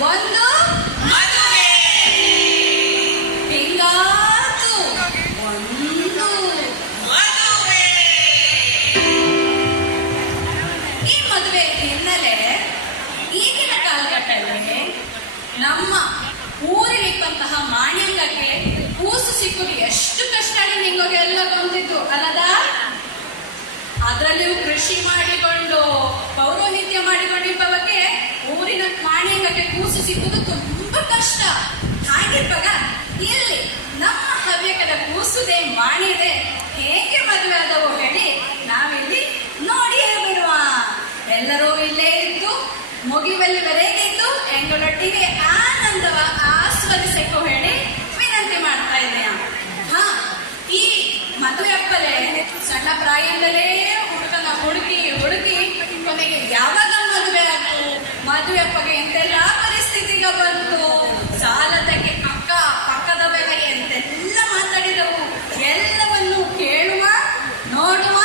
ಒಂದು ಮದುವೆ. ಹಿಂಗಾತು ಒಂದು ಮದುವೆ. ಈ ಮದುವೆ ಹಿನ್ನೆಲೆ ಈಗಿನ ಕಾಲಘಟ್ಟದಲ್ಲಿ ನಮ್ಮ ಊರಿಗಿಪ್ಪಂತಹ ಮಾಣಿಂಗಕ್ಕೆ ಕೂಸು ಸಿಕ್ಕುದು ಎಷ್ಟು ಕಷ್ಟ ನಿಂಗೋಗೆ ಎಲ್ಲ ಬಂದಿದ್ದು ಅಲ್ಲದ. ಅದರಲ್ಲಿಯೂ ಕೃಷಿ ಮಾಡಿಕೊಂಡು ಪೌರೋಹಿತ್ಯ ಮಾಡಿಕೊಂಡಿರುವವಕ್ಕೆ ಊರಿನ ಮಾಣಿಂಗಕ್ಕೆ ಕೂಸು ಸಿಕ್ಕುದು ತುಂಬಾ ಕಷ್ಟ. ಹಾಗಿರುವಾಗ ಇಲ್ಲಿ ನಮ್ಮ ಹವ್ಯಕದ ಕೂಸುದೆ ಮಾಣಿದೆ ಹೇಗೆ ಮದುವೆ ಆದವು ಹೇಳಿ ನಾವಿಲ್ಲಿ ನೋಡಿಯೇ ಬಿಡುವ. ಎಲ್ಲರೂ ಇಲ್ಲೇ ಇದ್ದು ಮುಗಿವಲ್ಲಿವರೆಗಿದ್ದು ಎಂಗಳೊಟ್ಟಿಗೆ ಆನಂದವ ಆಸ್ವಾದಿಸಕ್ಕೂ ಹೇಳಿ ವಿನಂತಿ ಮಾಡ್ತಾ ಇದ್ದೇನೆ. ಈ ಮದುವೆ ಅಪ್ಪಲೆ ಸಣ್ಣ ಪ್ರಾಯದಲ್ಲೇ ಹುಡುಕನ ಹುಡುಕಿ ಕೊನೆಗೆ ಯಾವಾಗ ಮದುವೆ ಆಯ್ತು, ಮದುವೆ ಅಪ್ಪಗೆ ಎಂತೆಲ್ಲ ಪರಿಸ್ಥಿತಿಗೆ ಬಂತು, ಸಾಲದಕ್ಕೆ ಅಕ್ಕ ಪಕ್ಕದ ಬೆಲೆ ಎಂತೆಲ್ಲ ಮಾತಾಡಿದವು. ಎಲ್ಲವನ್ನು ಕೇಳುವ, ನೋಡುವ,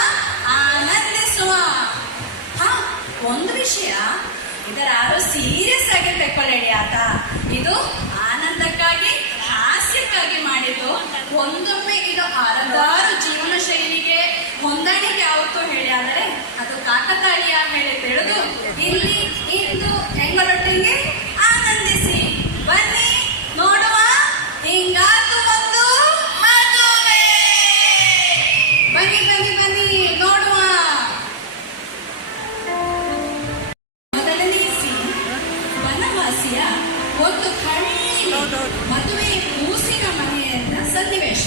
ಆನಂದಿಸುವ. ಒಂದು ವಿಷಯ ಇದರ ಯಾರು ಸೀರಿಯಸ್ ಆಗಿ ತೆಕ್ಕೊಳ್ಳಿ ಆತ. ಇದು ಆನಂದಕ್ಕಾಗಿ ಹಾಸ್ಯಕ್ಕಾಗಿ ಮಾಡಿದ್ದು. ಒಂದೊಮ್ಮೆ ಇದು ಹಲವಾರು ಜೀವನ ಶೈಲಿಗೆ ಹೊಂದಾಣಿಕೆ ಆಗುತ್ತೋ ಹೇಳಿ ಆದರೆ ಅದು ಕಾಕತಾಳೀಯ ಹೇಳಿ ತಿಳಿದು ಇಲ್ಲಿ ಇಂದು ಹೆಂಗಳೊಟ್ಟಿಗೆ ಆನಂದಿಸಿ ಬನ್ನಿ ನೋಡುವ. ಹಿಂಗಾತು ಒಂದು ಮದುವೆ. ಬನ್ನಿ ಬನ್ನಿ ಬನ್ನಿ ನೋಡುವ. ಮೊದಲನೇ ಸೀನ್ ವನವಾಸಿಯ ಒಂದು ಹಳ್ಳಿ ಮದುವೆ ಕೂಸಿನ ಮನೆಯನ್ನ ಸನ್ನಿವೇಶ.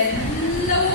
ಎಲ್ಲವೂ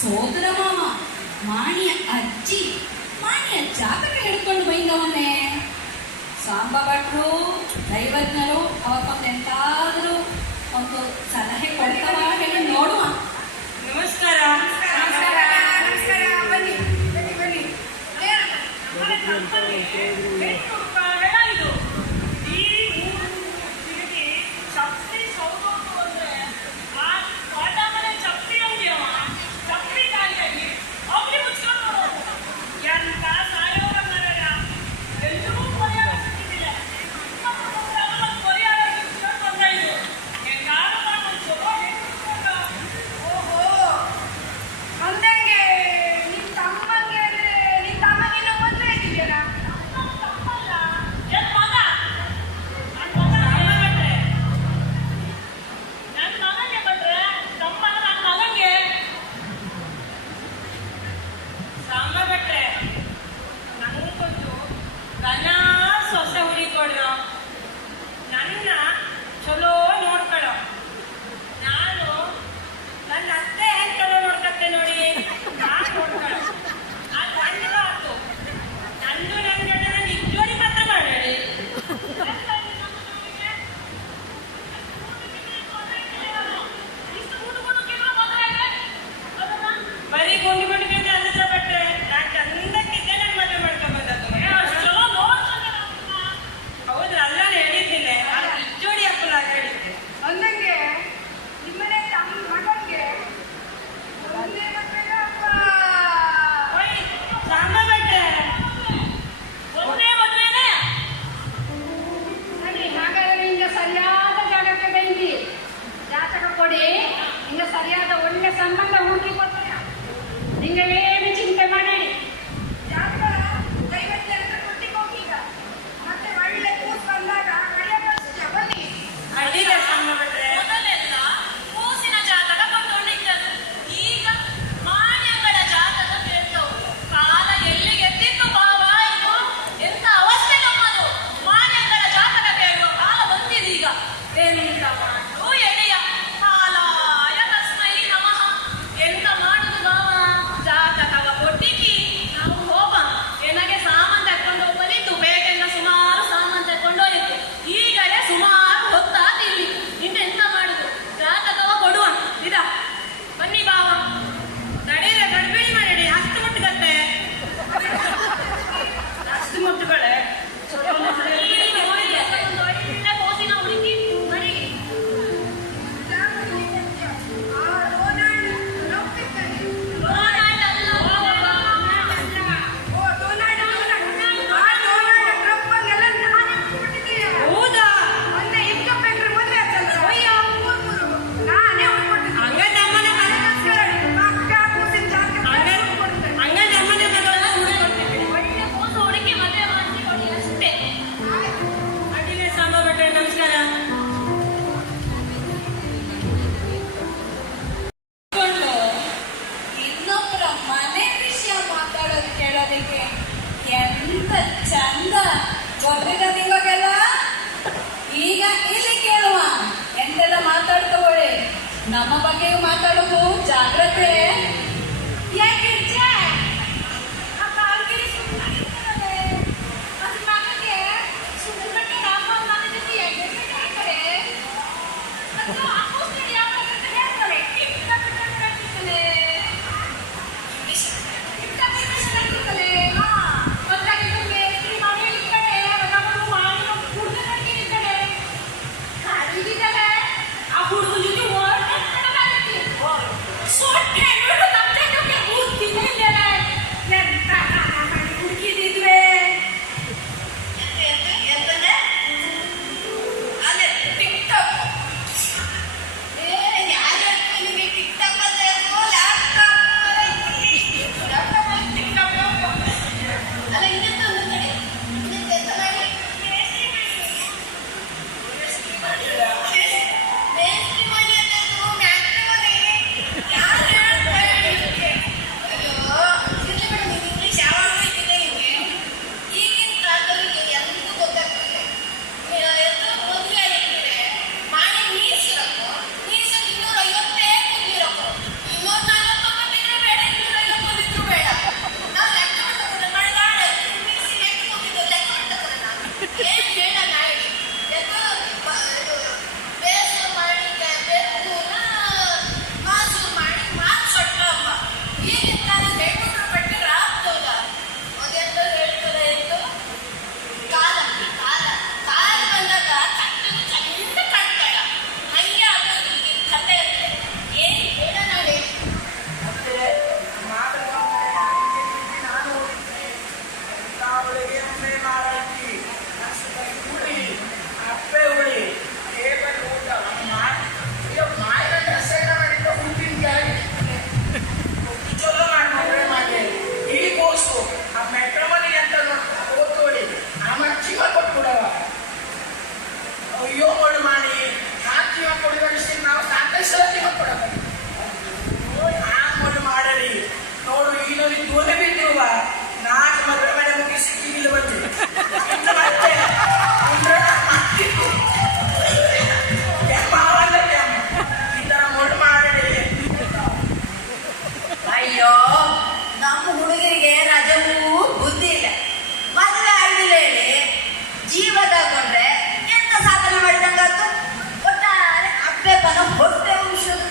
ಸೋದರ ಮಾವ ಮಾಣಿಯ ಅಜ್ಜಿ ಮಾಣಿಯ ಜಾತಕ ಹಿಡ್ಕೊಂಡು ಬೈದವನ್ನೇ. ಸಾಂಬ ಭಟ್ರು ದೈವಜ್ಞರು ಅವಕ್ಕೊಂದು ಎಂತಾದರೂ ಒಂದು ಸಲಹೆ ಕೊಡ್ತಾವ ಹೇಳಿ ನೋಡುವ. ನಮಸ್ಕಾರ. ನಮಸ್ಕಾರ. ಬನ್ನಿ ಬನ್ನಿ ಬನ್ನಿ. ಇದು ಈ ತಿರುಗಿ ಚಪ್ಪಲಿ ಸೌದೋದು ಅಂದ್ರೆ ಆ ಪಾಠ ಮನೆ ಚಪ್ಪಲಿ ಅಂಗಡಿಯವ ಚಪ್ಪಲಿ ಗಾಡಿಯಾಗಿ ಅವ್ರಿ ಮುಚ್ಕೊಂಡು ಎಂತ ಸಾಯೋಗ ಮರಗ ಎಲ್ರಿಗೂ ಪರಿಹಾರ ಸಿಕ್ಕಿದಿಲ್ಲ. ಪರಿಹಾರ ಬಂದ ಇದು ಹೆಂಗಾರು ಮಾಡ್ಕೊಂಡು ಚಲೋ ಹೇಳ್ಕೊಂಡು. ಓಹೋ, ಅಂದಂಗೆ ನಿಮ್ ತಮ್ಮಂಗೆ ಅಂದ್ರೆ ನಿಮ್ ತಮ್ಮಗಿನ್ನ ಮದ್ವೆ ಆಗಿದೆಯಲ್ಲ? ಚಲೋ ನೋಡ್ಕೊಳ್ಳೋ. ನಾನು ನನ್ನ ಅತ್ತೆ ಹೆಂಗ್ ಚಲೋ ನೋಡ್ಕತ್ತೆ ನೋಡಿ, ನಾನು ನೋಡ್ಕೊಳ್ಳೋ. ಆ ಗಂಡನ ಆತು ನಂದು ನನ್ನ ಗಂಡ ನನ್ನ ಇಜ್ಜೋಡಿ ಮಾತ್ರ ಮಾಡಬೇಡಿ. ಬರೀ ಗುಂಡು ಗುಂಡಿಗೆ ಅಂದಿದ್ರೆ ಬಟ್ಟೆ ನಾನು ಚಂದಕ್ಕಿದ್ದೆ ನನ್ನ ಮದುವೆ ಮಾಡ್ಕೊಂಡ್ ಬಂದದ್ದು. ಚಲೋ ನೋಡ್ಕೊಂಡೆ. ಹೌದು, ಅಲ್ಲ ಹೇಳಿದ್ದಿಲ್ಲ, ಇಜ್ಜೋಡಿ ಅಪ್ಪಲ ಹೇಳಿದ್ದೆ. ಅಂದಂಗೆ ನಿಮ್ಮನೆ ತಮ್ಮ ಮಗನ್ಗೆ ಒಂದೇ ಮದ್ವೆನಾ ಅಪ್ಪ? ಓಯ್ ಸಾಂಬ ಬಟ್ಟೆ ಒಂದೇ ಮದುವೆನೇ. ಸರಿ, ಹಾಗಾದ್ರೆ ನಿಂಗೆ ಸರಿಯಾದ ಜಾಗಕ್ಕೆ ಬಂದಿ. ಜಾತಕ ಕೊಡಿ, ನಿಂಗೆ ಸರಿಯಾದ ಒಳ್ಳೆ ಸಂಬಂಧ ಹುಡುಕಿ ಕೊಡ್ತಾರೆ. ನಿಂಗೆ ಏನು ಚಿಂತೆ ಮಾಡಿ ಜಾತಕ ದೈವಜ್ಞ ಹತ್ರ ಕೊಟ್ಟಿಗೆ ಹೋಗಿ ಈಗ. ಮತ್ತೆ ಒಳ್ಳೆ ಕೂಸ್ ಬಂದಾಗ ನಡೆಯ ಪರಿಸ್ಥಿತಿ. ಬನ್ನಿ. ಅಡ್ಡಿಲ್ಲ ಸಾಂಬ ಬಟ್ಟೆ. ಮೊದಲೆಲ್ಲ ಕೂಸಿನ ಜಾತಕ ಕೊಂಡೊಂಡಿದ್ದದು, ಈಗ ಮಾನ್ಯಗಳ ಜಾತಕ ಕೇಳ್ತವು. ಕಾಲ ಎಲ್ಲಿಗೆ ಎತ್ತಿತ್ತು ಭಾವ, ಇದು ಎಂತ ಅವಸ್ಥೆ ನಮ್ಮದು. ಮಾನ್ಯಗಳ ಜಾತಕ ಕೇಳುವ ಕಾಲ ಬಂದಿದೀಗ. ಎಂತ ಮಾಡು ಎಳೆಯ ಕಾಲಾಯ ತಸ್ಮೈ ನಮಃ. ಎಂತ ಮಾಡುದು ಭಾವ, ಜಾತಕ ಅಯ್ಯೋ ಮಣ್ಣು ಮಾಡಿ ನಾಲ್ಕು ಕೊಡಿ ನಾವು ಸಾಕಷ್ಟು ಕೊಡಬೇಕು ಮಣ್ಣು ಮಾಡಲಿ ನೋಡು ಇನ್ನೊಂದು ದೂರ ಬಿದ್ದಿರುವ ನಾಲ್ಕು ಮದುವೆ ಮನೆ ಮುಗಿಸಿ ಇಲ್ಲಿ ಬಂದಿದೆ ಮತ್ತೆ ಈ ತರ ಮಣ್ಣು ಮಾಡಲಿ. ಅಯ್ಯೋ ನಮ್ಮ ಹುಡುಗರಿಗೆ ರಜವೂ ಬುದ್ಧಿ ಇಲ್ಲ. ಮದುವೆ ಆಗಿಲ್ಲ ಹೇಳಿ ಜೀವ ತಗೊಂಡ್ರೆ ಎಂತ ಸಾಧನೆ ಮಾಡಿದಂಗಾತು. ಒಟ್ಟಾರೆ ಅಪ್ಪೆಪ್ಪನ ಹೊಟ್ಟೆ ಉಳಿಸೋದು.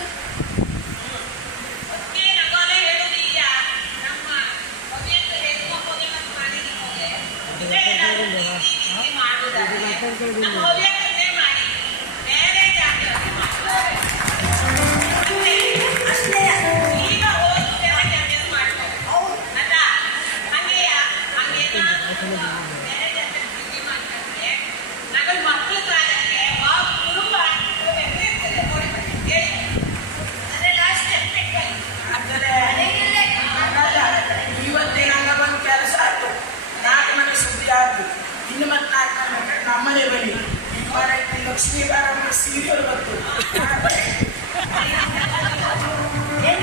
ಇವತ್ತೇ ನಂಗ ಬಂದು ಕೆಲಸ ಆಯ್ತು. ನಾಲ್ಕು ಮನೆ ಸುದ್ದಿ ಆಯ್ತು. ಇನ್ನು ಮತ್ತೆ ನಾಲ್ಕು ಮನೆ ನಮ್ಮನೆ ಬನ್ನಿ ಲಕ್ಷ್ಮೀ ಬಾರಮ್ಮ ಸೀರಿಯಲ್ ಬಂತು.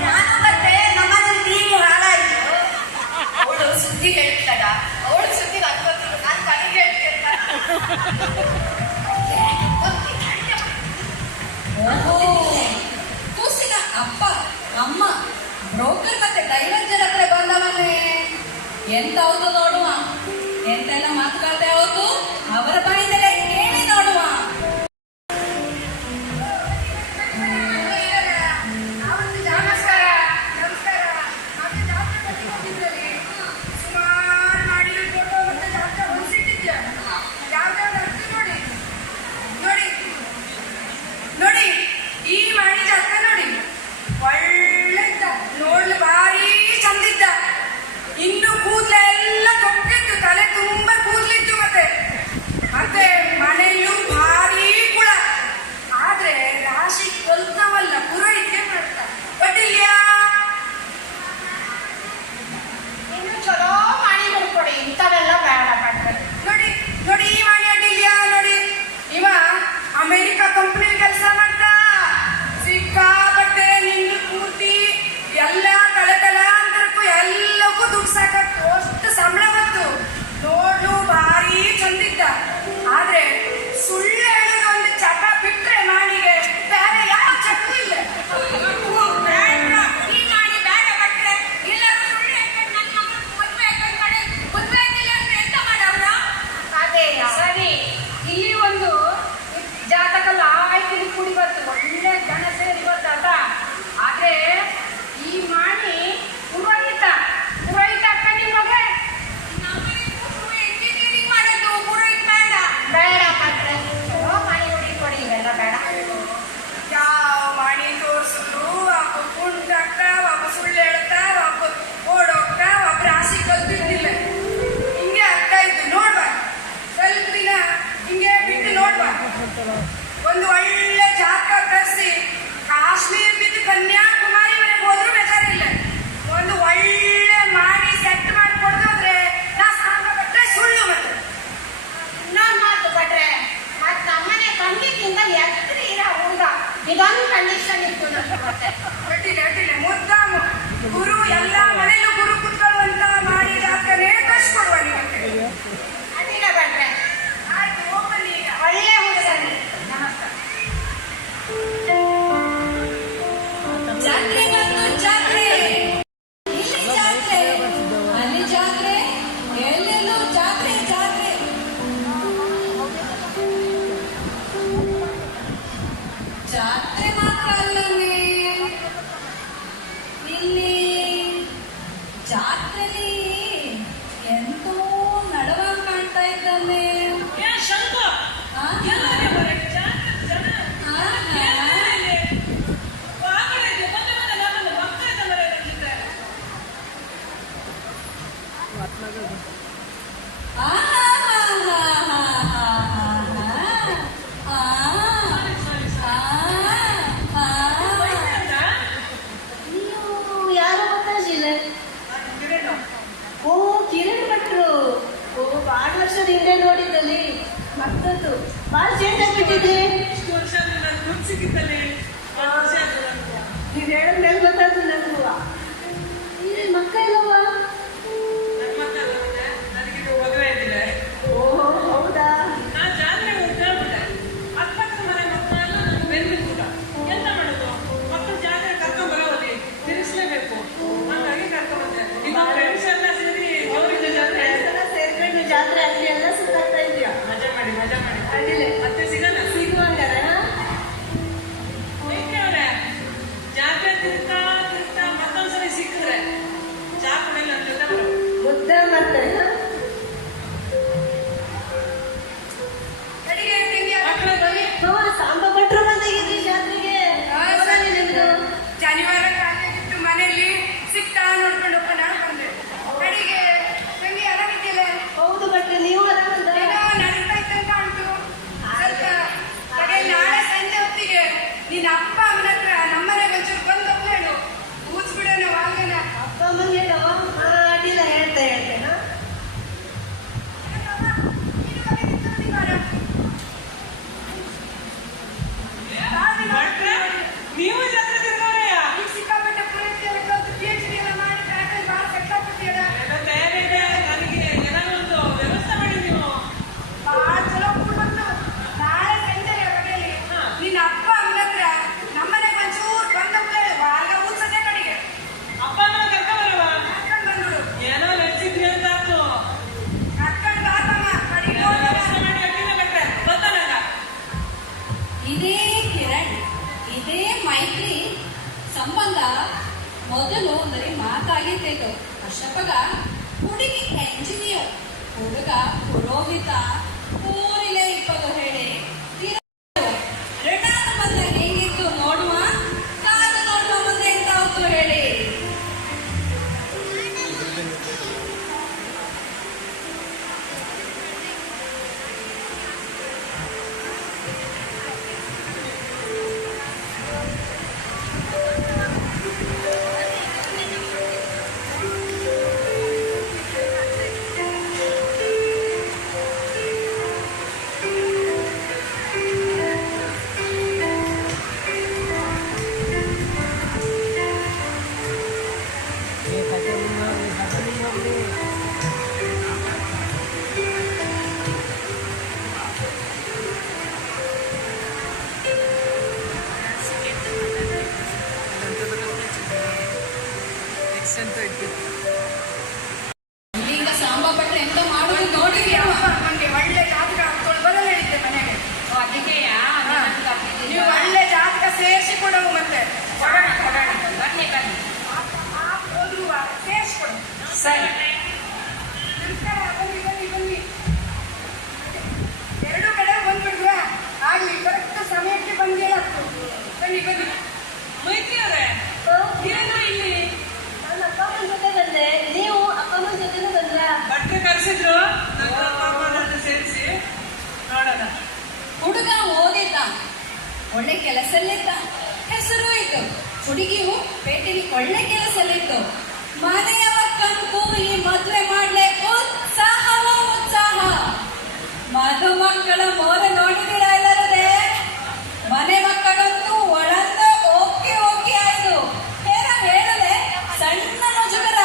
ನಾನು ಮತ್ತೆ ನಮ್ಮಲ್ಲಿ ಟಿವಿ ಹಾಳಾಯ್ತು. ಅವಳು ಸುದ್ದಿ ಹೇಳ್ತಾಳ. ಅವಳು ಸುದ್ದಿ ಅನ್ಕೋತಿದ್ರು. ನಾನು ಕಡೆಗೆ ಹೇಳ್ತೇನೆ. ಕೂಸಿನ ಅಪ್ಪ ಅಮ್ಮ ಬ್ರೋಕರ್ ಮತ್ತೆ ಡೈವರ್ಜರ್ ಹತ್ರ ಬಂದವನೇ ಎಂತ ಹೌದು ನೋಡುವ. ಎಂತೆಲ್ಲ ಮಾತುಕತೆ ಹೌದು ಅವರ ಬಾಯಿಂದಲೇ ಕೇಳಿ ನೋಡುವ. ನೋಡಿ ಈ ಮಾಡಿ ಜಾತ್ರೆ ನೋಡಿ ಒಳ್ಳೆ ನೋಡ್ಲು ಭಾರಿ ಚಂದಿದ್ದ. ಇನ್ನು ಕೂದಲೆಲ್ಲ ಕೊಟ್ಟಿತ್ತು, ತಲೆ ತುಂಬಾ ಕೂದಲಿತ್ತು. ಮತ್ತೆ ಮನೆಯಲ್ಲೂ ಭಾರಿ ಕುಳ. ಆದ್ರೆ ರಾಶಿ ಕೊಲ್ತವಲ್ಲ ಪುರೋಹಿತೆ ಮಾಡ್ತ ಗೊತ್ತಿಲ್ಯಾ? ಇನ್ನು ಚಲೋ ಮಾಡಿ ಕೊಡ್ಕೊಡಿ, ಇಂಥವೆಲ್ಲ ಬೇಡ ಪಟ್ರೆ. ನೋಡಿ ನೋಡಿ ಈ ಮಾಡಿ ಅಡ್ಡಿಲ್ಯಾ? ನೋಡಿ ಇವ ಅಮೆರಿಕ ಕಂಪ್ನಿ ಕೆಲಸ ಮಾಡ್ತ. ಸಿಕ್ಕಾಪಟ್ಟೆ ನಿಂದು ಪೂರ್ತಿ ಎಲ್ಲ ತಲೆತಲಾಂತರಕ್ಕೂ ಎಲ್ಲಕ್ಕೂ ದುಡ್ಡು ಸಾಕತ್ತು. ಅಷ್ಟು ಸಂಬಳ ಬಂತು. ನೋಡ್ಲು ಭಾರಿ ಚಂದಿದ್ದ. ಆದ್ರೆ ಸುಳ್ಳು ಹೇಳೋದು ಒಂದು ಚಟ ಬಿಟ್ರೆ ಮಾಡಿಗೆ ಬೇರೆ ಯಾವ ಚಟೂ ಇಲ್ಲ. ಈ ಮಾಡಿ ಬೇಡ ಬಿಟ್ರೆ ಎಲ್ಲರೂ ಸುಳ್ಳು ಹೇಳ್ಕೊಂಡು ನನ್ನ ಮಗನ ಮದುವೆ ಹಾಕೊಂಡು ಮಾಡಿ ಮದುವೆ ಆಗಿಲ್ಲ ಅಂದ್ರೆ ಎಂತ ಮಾಡವ್ರ? ಅದೇ ಸರಿ. ಇಲ್ಲಿ ಒಂದು ಜಾತಕಲ್ಲ ಆಯ್ತು ಕೂಡಿ ಬಂತು. ಒಳ್ಳೆ ಜನ ಸೇರಿ ಬರ್ತಾತ. ಆದ್ರೆ ಈ ಮಾಡಿ ಪುರೋಹಿತ ಅಕ್ಕ ನಿಮಗೆ ಇಂಜಿನಿಯರಿಂಗ್ ಮಾಡೋದು ಪುರೋಹಿತ ಬೇಡ. ಬೇಡ ಪಟ್ರೆ. ಚಲೋ ಮಾಡಿ ಕೊಡಿ, ಇವೆಲ್ಲ ಬೇಡ. ಯಾವ ಮಾಡಿ ತೋರಿಸಿದ್ರು ಒಬ್ಬ ಕುಂಟಾಗ್ತಾ, ಒಬ್ಬ ಸುಳ್ಳು ಹೇಳ್ತಾ, ಒಬ್ಬ ಓಡೋಗ್ತಾ, ಒಬ್ಬ ರಾಶಿ ಕಲ್ತಿರ್ಲಿಲ್ಲ. ಹಿಂಗೆ ಆಗ್ತಾ ಇದ್ದು ನೋಡ್ಬಾ. ಸ್ವಲ್ಪ ದಿನ ಹಿಂಗೆ ಬಿಟ್ಟು ನೋಡ್ಬಾ. ಒಂದು ಒಳ್ಳೆ ಜಾತಕ ತರಿಸಿ ಕಾಶ್ಮೀರ ಬಿದ್ದು ಕನ್ಯಾಕುಮಾರಿವರೆಗೆ ಹೋದ್ರೂ ಬೇಕಾರಿಲ್ಲ. ಒಂದು ಒಳ್ಳೆ ಮಾಡಿ ಸೆಟ್ ಮಾಡಿ ಕೊಡೋದ್ರೆ ನಾ ಸಾಂಗ ಬಿಟ್ರೆ ಸುಳ್ಳು. ಮತ್ತೆ ಇನ್ನೊಂದು ಮಾತು ಪಟ್ರೆ, ಮತ್ ನಮ್ಮನೆ ಕಂಡಿದ್ದಿಂದ ಎತ್ತರ ಇರೋ ಹುಡುಗ ಇದೊಂದು ಕಂಡೀಷನ್ ಇತ್ತು ನಮ್ಗೆ. ಮತ್ತೆ ಅಡ್ಡಿಲ್ಲ ಮುದ್ದಾಮು ಗುರು ಎಲ್ಲ ಮನೆಯಲ್ಲೂ ಗುರು ಕುತ್ಕೊಳ್ಳುವಂತ ಮಾಡಿ ಜಾತಕನೇ ಕಳ್ಸಿಕೊಡುವ ನಿಮಗೆ. ಅದಿಲ್ಲ ಪಟ್ರೆ. ಆಯ್ತು ಹೋಗ್ಬನ್ನಿ ಈಗ. ಒಳ್ಳೆ ಹುಡುಗನಿ. ನಮಸ್ಕಾರ. ಜಾತ್ರೆ ಬಂತು ಜಾತ್ರೆ. ಇಲ್ಲಿ ಜಾತ್ರೆ ಅಲ್ಲಿ ಜಾತ್ರೆ ಎಲ್ಲೆಲ್ಲೂ ಜಾತ್ರೆ ಜಾತ್ರೆ. ಬಂದಿದ್ದೆ ಇಷ್ಟು ವರ್ಷ ನನ್ನ ದುಡ್ಡು ಸಿಕ್ಕಿತ್ತಲ್ಲಿ ಖುಷಿ ಆಯ್ತು ನನಗೆ. ನೀವ್ ಹೇಳಿದ ಮೇಲೆ ಗೊತ್ತಾಯ್ತು ನನಗೂ. ಈ ಮಕ್ಕ ಇಲ್ಲವ? ನನ್ನ ಮಕ್ಕಳು ನನಗಿದು ಮದುವೆ ಇದ್ದಿಲ್ಲ. ಓಹೋ ಹೌದಾ? ನಾನು ಜಾತ್ರೆಗೆ ಹೋಗ್ಬಿಟ್ಟೆ. ಅಕ್ಕಪಕ್ಕದ ಮನೆ ಮಕ್ಕಳೆಲ್ಲ ನನಗೆ ಬೆನ್ನಿಲ್ಲ. ಎಂತ ಮಾಡೋದು? ಮಕ್ಕಳು ಜಾತ್ರೆ ಕರ್ಕೊಂಡ್ ಬರೋದಲ್ಲಿ ತಿರ್ಗಿಸ್ಲೇಬೇಕು. ಹಾಗಾಗಿ ಕರ್ಕೊಂಡ್ ಬಂದೆ. ಈಗ ಫ್ರೆಂಡ್ಸ್ ಎಲ್ಲ ಸೇರಿ ಗೌರಿದ ಜಾತ್ರೆ ಸೇರ್ಕೊಂಡು ಜಾತ್ರೆ ಅಲ್ಲಿ ಎಲ್ಲ ಸುತ್ತಾಡ್ತಾ ಇದೆಯಾ? ಮಜಾ ಮಾಡಿ ಮಜಾ ಮಾಡಿ. ಅಡ್ಡಿಲ್ಲ, ಮತ್ತೆ ಸಿಗೋಣ. ಸಿಗುವಂಗಾರ ಏಕೆ ಅವ್ರೆ ಜಾತ್ರೆ ತಿರ್ತಾ ತಿರ್ತಾ ಮತ್ತೊಂದ್ಸರಿ ಸಿಕ್ಕಿದ್ರೆ ಚಾ ಕುಡಿಲ್ಲ ನನ್ನ ಜೊತೆ ಬರೋ. ಮುದ್ದ ಮಾಡ್ತಾರೆ. ಅಡಿಗೆ ತಿಂಡಿ ಮಕ್ಕಳ ಬನ್ನಿ. ಸಾಂಬ ಭಟ್ರು ಬಂದಾಗಿದ್ರಿ ಜಾತ್ರೆಗೆ. ಊರಲ್ಲಿ ನಿಮ್ದು ಶನಿವಾರ ಕಾಲಿಟ್ಟು ಮನೆಯಲ್ಲಿ ಸಿಕ್ತಾ ನೋಡ್ಕೊಂಡು ಹೋಗೋಣ ಬಂದೆ. ಅಡಿಗೆ ತಂಗಿ ಆರಾಮಿದ್ದಿಲ್ಲ? ಹೌದು ಭಟ್ರೆ, ನೀವು ಆರಾಮದ? ಏನೋ ನಡೀತಾ ಇದ್ದಂತ ಉಂಟು. ಸ್ವಲ್ಪ ಕಡೆ ನಾಳೆ ಸಂಜೆ ಹೊತ್ತಿಗೆ ನಿನ್ನ ಅಪ್ಪ ಅಮ್ಮನ ಹತ್ರ ನಮ್ಮನೆಗೆ ಒಂಚೂರು ಬಂದು ಹೇಳು. ಕೂಸ್ಬಿಡೋಣ ವಾಗನ. ಅಪ್ಪ ಅಮ್ಮಂಗೆ ಹೇಳವ? ಅಡ್ಡಿಲ್ಲ, ಹೇಳ್ತೆ ಹಾ. ಭಟ್ರೆ, ನೀವು ಜಾತ್ರೆ ತಿರ್ಗೋರೆಯಾ? ಸಿಕ್ಕಾಪಟ್ಟೆ ಪುರೋಹಿತ PhD ಎಲ್ಲ ಮಾಡಿ ಪ್ಯಾಟರ್ನ್ ಭಾಳ ಕಷ್ಟಪಟ್ಟಿಯಲ್ಲ. ಎಲ್ಲ ತಯಾರಿ ಇದೆ. ನನಗೆ ಏನಾದ್ರು ಒಂದು ವ್ಯವಸ್ಥೆ ಮಾಡಿ ನೀವು. ಭಾಳ ಚಲೋ ಕೂಡ್ ಬಂತು. ನಾಳೆ ಸಂಜೆ ಮನೆಯಲ್ಲಿ ನಿನ್ನ ಅಪ್ಪ ಅಮ್ಮನ ಹತ್ರ ನಮ್ಮನೆಗೆ ಒಂಚೂರು ಬಂದು ಹೇಳು. ವಾಗ ಊದ್ಸದೆ ಕಡೆಗೆ ಅಪ್ಪ ಅಮ್ಮನ ಕರ್ಕೊಂಬರವ? ಕರ್ಕೊಂಡು ಬಂದ್ಬಿಡು. ಏನೋ ನಡ್ಸಿದ್ರಿ ಅಂತ ಆಯ್ತು. ಕರ್ಕೊಂಡು ಬಾರಮ್ಮ ಕಡೆಗೆ ಹೋಗೋಣ. ವ್ಯವಸ್ಥೆ ಮಾಡಿ ಅಡ್ಡಿಲ್ಲ ಭಟ್ರೆ, ಗೊತ್ತಲ್ಲ. ಇದೇ ಕಿರಣ್, ಇದೇ ಮೈತ್ರಿ ಸಂಬಂಧ ಮೊದಲು ಅಂದರೆ ಮಾತಾಗಿದ್ದೇತು. ಅಷ್ಟಪಗ ಹುಡುಗಿ ಎಂಜಿನಿಯರ್, ಹುಡುಗ ಪುರೋಹಿತ, ಊರಿಲೆ ಇಪ್ಪದು ಹೇಳಿ ಋಣಾನ ಬಂದ ಹೇಗಿತ್ತು ನೋಡುವ, ಕಾದು ನೋಡುವ ಮುಂದೆ ಎಂತ ಹೊತ್ತು ಹೇಳಿ. ಈಗ ಸಾಂಬ ಭಟ್ರೆ ಎಂತ ಮಾಡೋದು ನೋಡಿದ್ಯಾ? ನನಗೆ ಒಳ್ಳೆ ಜಾತಕ ಹಾಕ್ಕೊಂಡು ಬರಲ್ಲ ಹೇಳಿದ್ದೆ ಮನೆಗೆ. ಅದಕ್ಕೆಯಾ? ನೀವು ಒಳ್ಳೆ ಜಾತಕ ಸೇರಿಸಿ ಕೊಡವು ಮತ್ತೆ ಕೊಡೋಣ ಕೊಡೋಣ, ಬನ್ನಿ ಬನ್ನಿ. ಹೋದ್ರು ಸೇರಿಸ್ಕೊಡು. ಸರಿ. ನಮಸ್ಕಾರ, ಬನ್ನಿ ಬನ್ನಿ ಬನ್ನಿ. ಎರಡು ಕಡೆ ಬಂದ್ಬಿಡ್ವ? ಆಗ್ಲಿ, ಕರೆಕ್ಟ್ ಸಮಯಕ್ಕೆ ಬಂದಿಲ್ಲ. ಬನ್ನಿ ಬನ್ನಿ. ಮೈತ್ರಿ ಅವರೇ, ಏನು ಇಲ್ಲಿ? ನಾನು ಅಪ್ಪ ಅಮ್ಮನ ಜೊತೆ ಬಂದೆ, ನೀವು ಅಪ್ಪ ಅಮ್ಮನ ಜೊತೆನೂ ಬಂದ್ರ? ಭಟ್ರೆ ಕರೆಸಿದ್ರು, ನನ್ನ ಅಪ್ಪ ಅಮ್ಮನನ್ನು ಸೇರಿಸಿ ನೋಡೋಣ. ಹುಡುಗ ಓದಿದ್ದ, ಒಳ್ಳೆ ಕೆಲಸಲ್ಲಿದ್ದ, ಹೆಸರು ಇತ್ತು. ಹುಡುಗಿಯು ಪೇಟೆಲಿ ಒಳ್ಳೆ ಕೆಲಸಲ್ಲಿತ್ತು. ಮನೆಯವ ಕಂಕು ಈ ಮದುವೆ ಮಾಡ್ಲೆ ಉತ್ಸಾಹವೋ ಉತ್ಸಾಹ. ಮಧುಮಕ್ಕಳ ಮೋರ ನೋಡಿದಿರ ಎಲ್ಲರದೇ? ಮನೆ ಮಕ್ಕಳಂತೂ ಒಳಂದ ಓಕೆ ಓಕೆ ಆಯ್ತು. ಹೇಳಲೆ ಸಣ್ಣ ಮುಜುಗರ.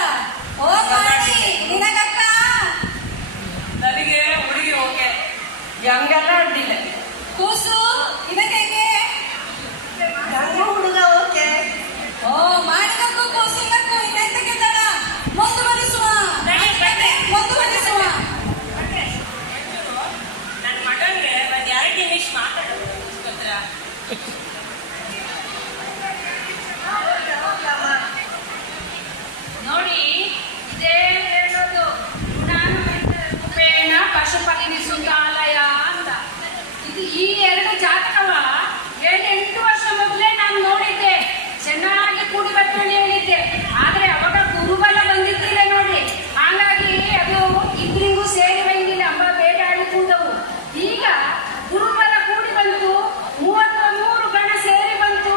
ಓ ಮಾಡಿ ನಿನಗಕ್ಕ ನನಗೆ ಹುಡುಗಿ ಓಕೆ, ಹಂಗೆಲ್ಲ ಅಡ್ಡಿಲ್ಲ. ಕೂಸು ಇದಕ್ಕೆ ಹೆಂಗೆ? ನಂಗೂ ಹುಡುಗ ಓಕೆ. ಓ ಮಾಡಿದಕ್ಕೂ ಕೂಸಿಲ್ಲಕ್ಕೂ ಇನ್ನೆಂತಕ್ಕೆ ತಡ? ಮುಂದುವರಿಸುವ ಮುಂದುವರಿಸುವ. ನನ್ನ ಮಗನಿಗೆ ಒಂದು 2 ನಿಮಿಷ ಮಾತಾಡೋದು ಗೊತ್ತಾ? ನೋಡಿ, ಇದೇ ಹೇಳೋದು ರೂಪೇಣ ಪಶುಪತಿನಿ ಸುಂದಾಲಯ ಅಂತ. ಇದು ಈ ಎರಡು ಜಾತಕವ 7-8 ವರ್ಷ ಮೊದಲೇ ನಾನು ನೋಡಿದ್ದೆ. ಚೆನ್ನಾಗಿ ಕೂಡಿ ಬರ್ತೇನೆ ಹೇಳಿದ್ದೆ. ಆದ್ರೆ ಅವಾಗ ಗುರುಬಲ ಬಂದಿದ್ದಿಲ್ಲ ನೋಡಿ. ಹಾಗಾಗಿ ಅದು ಇಬ್ಬರಿಗೂ ಸೇರಿ ಬಂದಿಲ್ಲ ಅಂಬ ಬೇಡಾಡಿ ಕೂದವು. ಈಗ ಗುರುಬಲ ಕೂಡಿ ಬಂತು, 33 ಗಣ ಸೇರಿ ಬಂತು,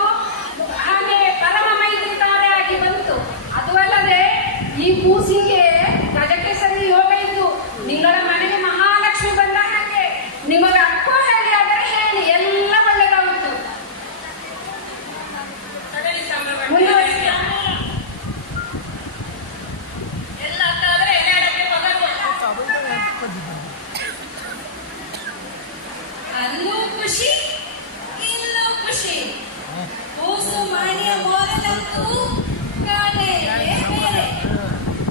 ಹಾಗೆ ಪರಮ ಮೈತ್ರಿಕಾರ ಆಗಿ ಬಂತು. ಅದು ಅಲ್ಲದೆ ಈ ಕೂಸಿಗೆ ಗಜಕೇಸರಿ ಯೋಗ ಇತ್ತು. ನಿಗಳ ಮನೆಗೆ ಮಹಾಲಕ್ಷ್ಮಿ ಬಂದ ಹಾಗೆ ನಿಮಗೆ ಅಕ್ಕೋ ಹೇಳಿ ಆದರೆ ಹೇಳಿ ಎಲ್ಲ ಖುಷಿ ಇಲ್ಲೂ ಖುಷಿ. ಕೂಸು ಮಾಡಿಯ ಮೋರಲಂತೂ ಕಾಣೆಯೇ ಬೇರೆ.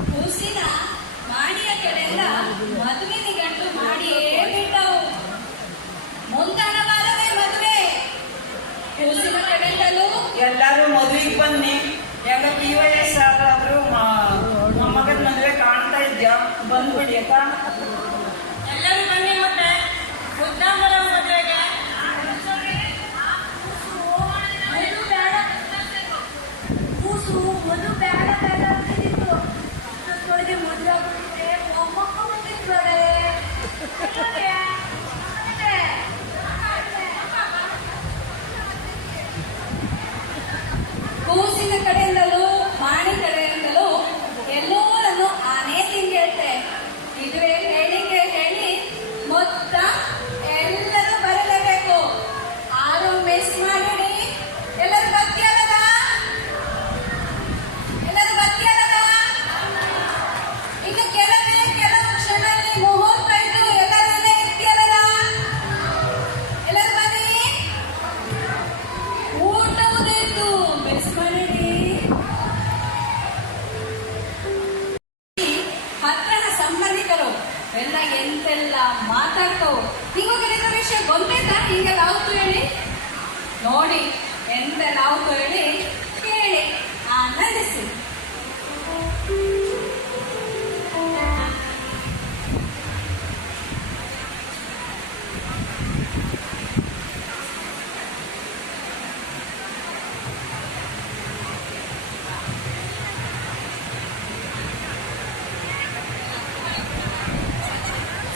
ಕೂಸಿನ ಮಾಡಿಯ ಕಡೆಯಿಂದ ಮದುವೆ ಗಂಟು ಮಾಡಿಯೇ ಬಿಟ್ಟವು. ಮುಂತಾನ ವಾರವೇ ಮದುವೆ. ಕೂಸಿನ ಕಡೆಯಿಂದಲೂ ಎಲ್ಲರೂ ಮದುವೆಗೆ ಬನ್ನಿ. ಹೆಂಗ PYS ಆದ್ರೂ ನಮ್ಮ ಮಗನ ಮದುವೆ ಕಾಣ್ತಾ ಇದ್ಯಾ, ಬಂದ್ಬಿಡಿ ಅಕ್ಕ. ಎಲ್ಲರೂ ಬನ್ನಿ ಮತ್ತೆ ಮುದ್ದಾಂಬರ ಮದುವೆಗೆ. ಕೂಸು ಮದು ಬೇಡ ಬೇಡ ಅಂತಿದ್ದು ತೊಳೆಗೆ ಮದುವೆ ಆಗ್ಬಿಟ್ಟಿದ್ರೆ ಮೊಮ್ಮಕ್ಕಳು ಬಂದಿದ್ದಾರೆ. ಕೂಸಿನ ಕಡೆಯಿಂದಲೂ ಮಾಣಿ ಕಡೆಯಿಂದಲೂ ಎಲ್ಲೋರನ್ನು ಆನೆ ತಿಂಗೇಳ್ತೆ. ಇದುವೇ ಹೇಳಿಕೆ ಹೇಳಿ ಮೊತ್ತ ಎಲ್ಲರೂ ಬರಲೇಬೇಕು. ಆರು ಮಿಸ್ ಮಾಡಿಡಿ. ಎಲ್ಲರೂ ಭಕ್ತಿಯಲ್ಲದ, ಎಲ್ಲರೂ ಭಕ್ತಿಯಲ್ಲದ. ಇನ್ನು ಕೆಲವು ಕ್ಷಣದಲ್ಲಿ ಮುಹೂರ್ತ ಇದ್ದು ಎಲ್ಲರಲ್ಲೇ ಇರ್ತಿಯಲ್ಲದ. ಎಲ್ಲರೂ ಬನ್ನಿ. ಊಟವುದಿತ್ತು ಮಿಸ್ ಮಾಡಿಡಿ. ಹತ್ರನ ಸಂಬಂಧಿಕರು ಎಲ್ಲ ಎಂತೆಲ್ಲ ಮಾತಾಡ್ತವು. ಹಿಂಗೋಗಿರೋ ವಿಷಯ ಗೊತ್ತೈತಾ? ಹಿಂಗೆಲ್ಲ ಆವತ್ತು ಹೇಳಿ ನೋಡಿ, ಎಂತೆಲ್ಲ ಆವತ್ತು ಹೇಳಿ ಕೇಳಿ ಆನಂದಿಸಿ.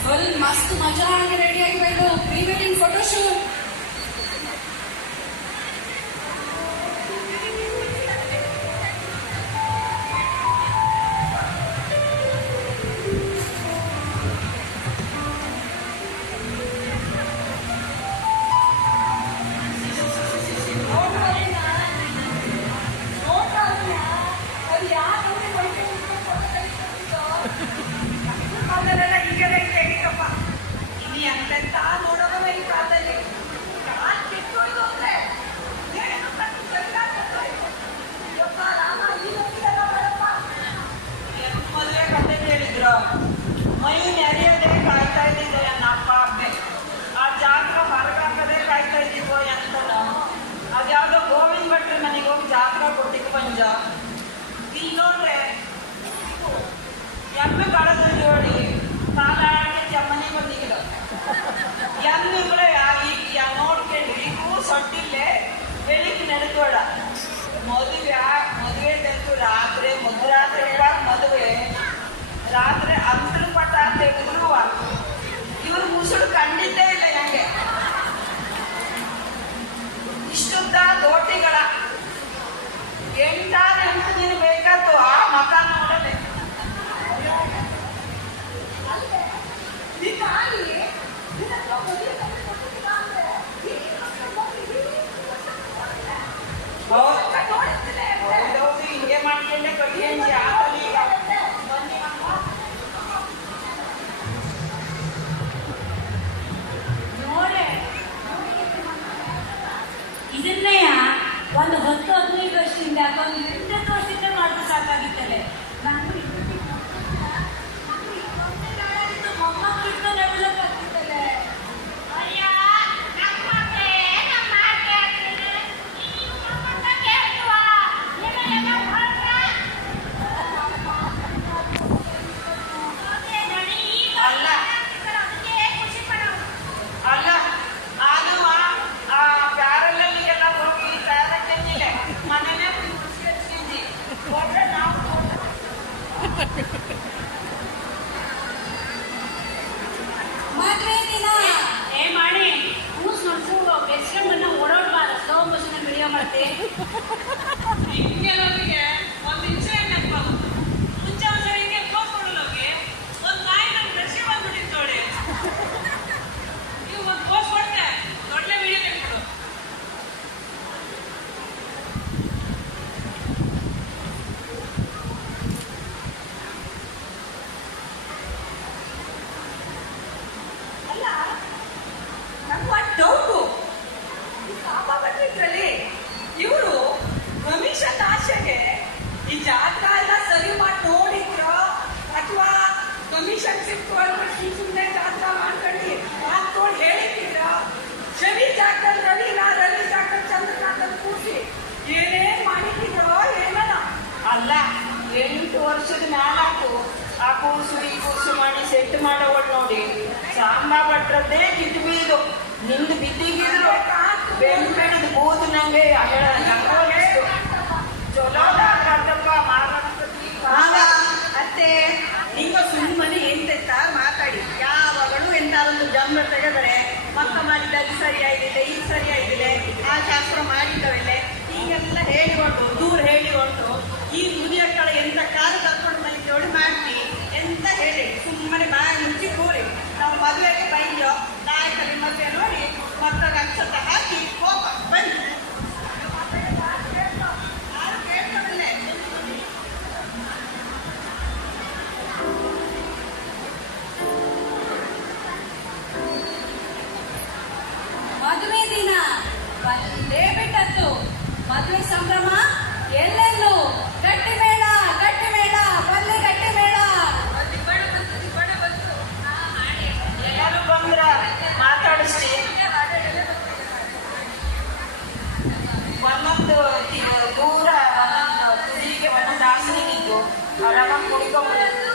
ಫುಲ್ ಮಸ್ತ್ ಮಜಾ ಆಗಿ ರೆಡಿ ಆಗಿಬೇಕು. Pre wedding photoshoot. ಅದನ್ನೆಲ್ಲ ಈಗಲೇ ತೆಗಿಕಪ್ಪ. ಇನ್ನು ಎಂತೆಂತ ನೋಡೋದು ಈ ಕಾಲದಲ್ಲಿ. ಕಾಲ್ ಕಿತ್ತೋಯ್ತು ಅಂದ್ರೆ ಏನು ಕಟ್ಟು ಸರಿಯಾಗ್ಬಿಟ್ಟೋಯ್ತು. ಯಪ್ಪ ರಾಮ, ಈ ಹೋಗಿದೆಲ್ಲ ಬೇಡಪ್ಪ. ಏನು ಮದುವೆ ಕತೆ ಹೇಳಿದ್ರು. ಮೈನ್ ಎರಿಯೋದೇ ಕಾಯ್ತಾ ಇದ್ದಿದ್ದು ನನ್ನ ಅಪ್ಪ ಅಮ್ಮೆ. ಆ ಜಾತ್ರೆ ಹೊರಗಾಕದೇ ಕಾಯ್ತಾ ಇದ್ದಿದ್ದು ಎಂತನೋ. ಅದ್ಯಾವುದೋ ಗೋವಿಂದ ಭಟ್ರು ನನಗೆ ಹೋಗಿ ಜಾತ್ರೆ ಕೊಟ್ಟಿದ್ದು ಪಂಜ. ಇಲ್ಲಿ ನೋಡ್ರೆ ಎಮ್ಮೆ ಕಳೆದ ಜೋಡಿ ಕಾಲಾಡಿ ಜಮ್ಮನೆ ಬಂದಿಗಿದ ಎಮ್ಮಿಗಳೇ ಈಗ ನೋಡ್ಕೊಂಡು ಈಗೂ ಸೊಟ್ಟಿಲ್ಲೇ ಬೆಳಿಗ್ಗೆ ನಡೆದೋಡ. ಮದುವೆ ತಂತು ರಾತ್ರಿ ಮಧ್ಯರಾತ್ರಿ ಮದುವೆ ರಾತ್ರಿ ಅಂತರ ಪಟ ತೆಗೆದ್ರು ಇವ್ರು ಮುಸುಳು ಕಂಡಿದ್ದೇ ಇಲ್ಲ. ಹೆಂಗೆ ಇಷ್ಟುದ್ದ ದೋಟಿಗಳ ಎಂಟು ನೀನು ಬೇಕಾಯ್ತು ಆ ಮಕ ನೋಡಲೆ. ಹೌದೌದು, ಹಿಂಗೆ ಮಾಡ್ಕೊಂಡೆ ಕಡಿಯಂಜಿ ಆಗಲಿ. ಈಗ ಬನ್ನಿ ಅಮ್ಮ. ಜಾತ್ರಾ ಎಲ್ಲ ಸರಿ ಮಾಡಿ ನೋಡಿದ್ರೋ ಅಥವಾ ಕಮಿಷನ್ ಸಿಕ್ತು ಅಂದ್ರೆ ಸುಮ್ಮನೆ ಜಾತ್ರಾ ಮಾಡ್ಕೊಳ್ಳಿ ಮಾತೋಡ್ ಹೇಳಿದ್ರ ಶನಿ ಜಾಗದಲ್ಲಿ ರವಿ ಜಾಗದಲ್ಲಿ ಚಂದ್ರಕಾಂತಲ್ಲಿ ಕೂಸಿ ಏನೇನ್ ಮಾಡಿದ್ರೋ ಏನನ ಅಲ್ಲ 8 ವರ್ಷದ ಮ್ಯಾಲಾಕು ಆ ಕೂಸು ಈ ಕೂಸು ಮಾಡಿ ಸೆಟ್ ಮಾಡೋವಳು ನೋಡಿ ಸಾಂಬಾ ಭಟ್ರದ್ದೇ ಕಿತ್ತು ಬೀದು ನಿಂದು ಬಿದ್ದಿಗಿದ್ರು ಬೆಳೆದು ಕೂತು ನಂಗೆ ಚಲೋ ಅರ್ಧಪ್ಪ ಅತ್ತೆ ಈಗ ಸುಮ್ಮನೆ ಎಂತೆಂತ ಮಾತಾಡಿ ಯಾವಾಗಲೂ ಎಂತಾರೊಂದು ಜನ್ಮ ತೆಗೆದರೆ ಮಕ್ಕ ಮಾಡಿದ ಸರಿಯಾಗಿದೆ ಇದು ಸರಿಯಾಗಿದೆ ಆ ಶಾಸ್ತ್ರ ಮಾಡಿದ್ದವೆಲ್ಲ ಹೀಗೆಲ್ಲ ಹೇಳಿಕೊಂಡು ದೂರ ಹೇಳಿಕೊಂಡು ಈ ಮುದಿಯಕ್ಕಳ ಎಂತ ಕಾಲು ಕರ್ಕೊಂಡು ಮನೆ ಜೋಡಿ ಮಾಡ್ತಿ ಎಂತ ಹೇಳಿ ಸುಮ್ಮನೆ ಬಾಯಿ ಮುಚ್ಚಿ ಕೂರಿ ನಾವು ಮದುವೆಗೆ ಬೈಯೋ ನಾಯಕರಿ ಮದುವೆ ನೋಡಿ ಮಕ್ಕಳಿಗೆ ಅಕ್ಷತೆ ಹಾಕಿ ಹೋಗ ಬನ್ನಿ ಯಾರು ಕೇಳ್ತಾವಲ್ಲೇ ಮದುವೆ ದಿನ ಬಂದೇ ಬಿಟ್ಟದ್ದು. ಮದುವೆ ಸಂಭ್ರಮ ಎಲ್ಲೆಲ್ಲೂ ಗಟ್ಟಿ ಮೇಳ ಬಲ್ಲೆ ಗಟ್ಟಿ ಮೇಳ. ಎಲ್ಲರೂ ಬಂದ್ರ ಮಾತಾಡಿಸಿ ಒಂದೊಂದು ದೂರ ಒಂದೊಂದು ತುದಿಗೆ ಒಂದೊಂದು ಆಸನಿಗಿದ್ದು ಆರಾಮಾಗಿ ಕುಡ್ಕೊಂಡ್ಬಿಟ್ಟು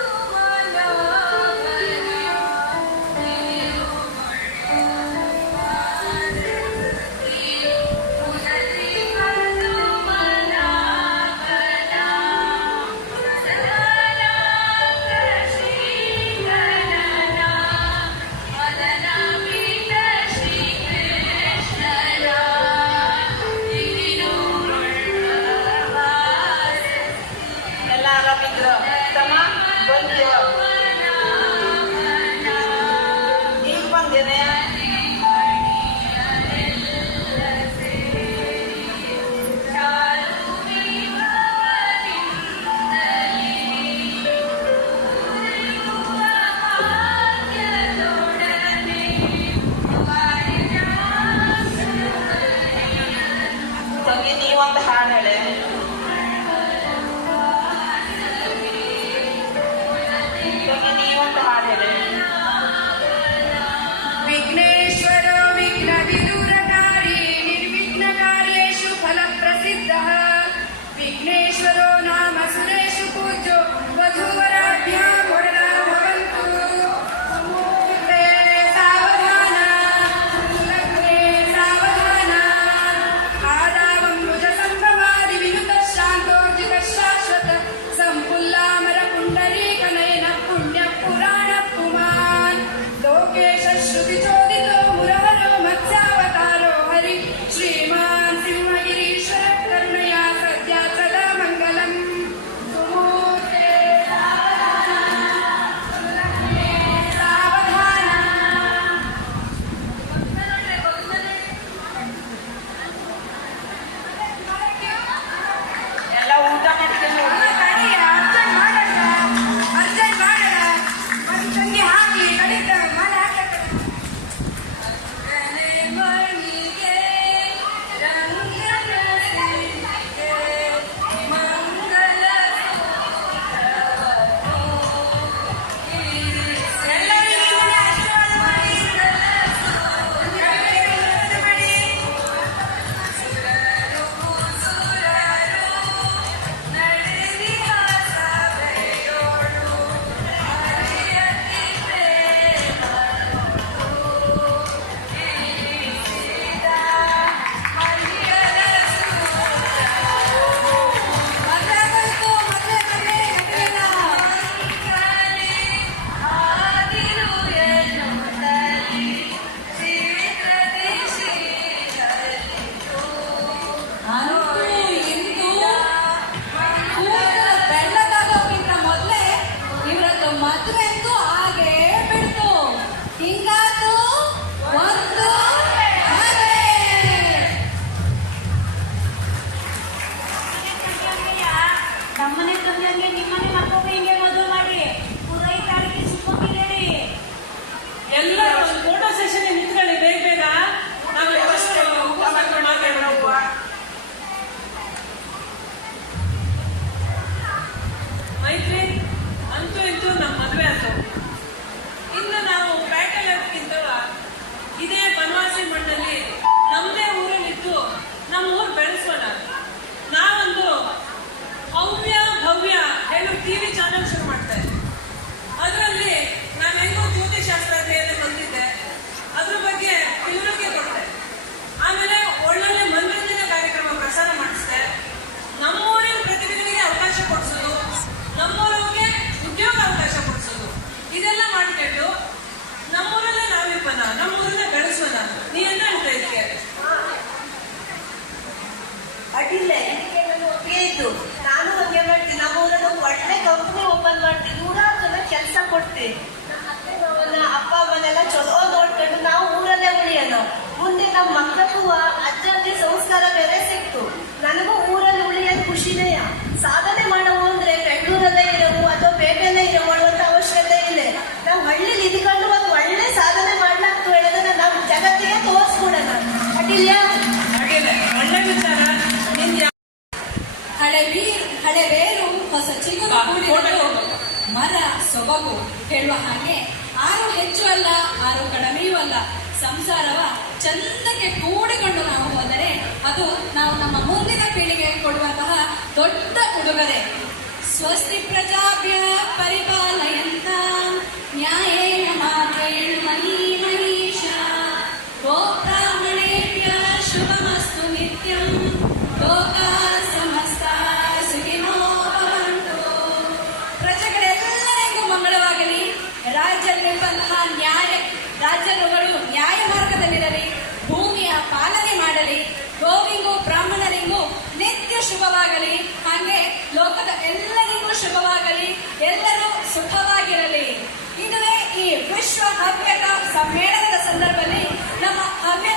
ಗೊತ್ತಿಲ್ಲ. ಹಾಗೇನೆ ಒಳ್ಳೆ ವಿಚಾರ. ಹಳೆ ಬೇರು ಹೊಸ ಚಿಗುರು ಕೂಡಿರುವುದು ಮರ ಸೊಬಗು ಹೇಳುವ ಹಾಗೆ 6 ಹೆಚ್ಚು ಅಲ್ಲ 6 ಕಡಿಮೆಯೂ ಅಲ್ಲ. ಸಂಸಾರವ ಚಂದಕ್ಕೆ ಕೂಡಿಕೊಂಡು ನಾವು ಹೋದರೆ ಅದು ನಾವು ನಮ್ಮ ಮುಂದಿನ ಪೀಳಿಗೆಗೆ ಕೊಡುವಂತಹ ದೊಡ್ಡ ಉಡುಗೊರೆ. ಸ್ವಸ್ತಿ ಪ್ರಜಾಭ್ಯ ಪರಿಪಾಲಯಂತ ನ್ಯಾಯೇನ ಮಾರ್ಗೇಣ ಮಹೀಮಹೀಶ ಗೋಬ್ರಾಹ್ಮಣೇಭ್ಯ ಶುಭಮಸ್ತು ನಿತ್ಯಂ ಲೋಕಾ ಸಮಸ್ತಾ ಸುಖಿನೋ ಭವಂತು. ಪ್ರಜೆಗಳೆಲ್ಲರಿಗೂ ಮಂಗಳವಾಗಲಿ. ರಾಜ್ಯದಲ್ಲಿರುವಂತಹ ರಾಜ್ಯಗಳು ನ್ಯಾಯ ಮಾರ್ಗದಲ್ಲಿರಲಿ. ಭೂಮಿಯ ಪಾಲನೆ ಮಾಡಲಿ. ಗೋವಿಗೂ ಬ್ರಾಹ್ಮಣರಿಗೂ ನಿತ್ಯ ಶುಭವಾಗಲಿ. ಹಾಗೆ ಲೋಕದ ಎಲ್ಲರಿಗೂ ಶುಭವಾಗಲಿ. ಎಲ್ಲರೂ ಸುಖವಾಗಿರಲಿ. ಇದುವೇ ಈ ವಿಶ್ವ ಹವ್ಯಕ ಸಮ್ಮೇಳನದ ಸಂದರ್ಭದಲ್ಲಿ ನಮ್ಮ ಹವ್ಯ